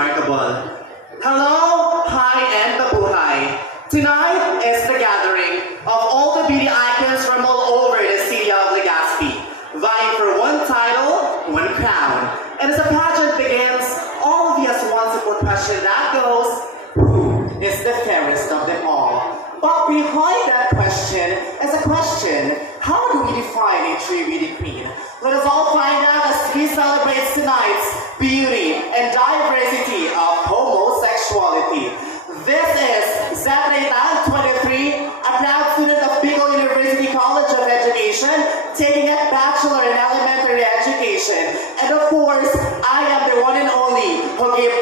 remarkable. Hello, hi, and mabuhay. Tonight is the gathering of all the beauty icons from all over the city of Legazpi, vying for one title, one crown. And as the pageant begins, all of you ask one simple question that goes, who is the fairest of them all? But behind that question is a question, how do we define a true beauty queen? Let us all find out as we celebrate tonight's beauty and diversity of homosexuality. This is Zatraitan 23, a proud student of Bicol University College of Education, taking a Bachelor in Elementary Education. And of course, I am the one and only who gave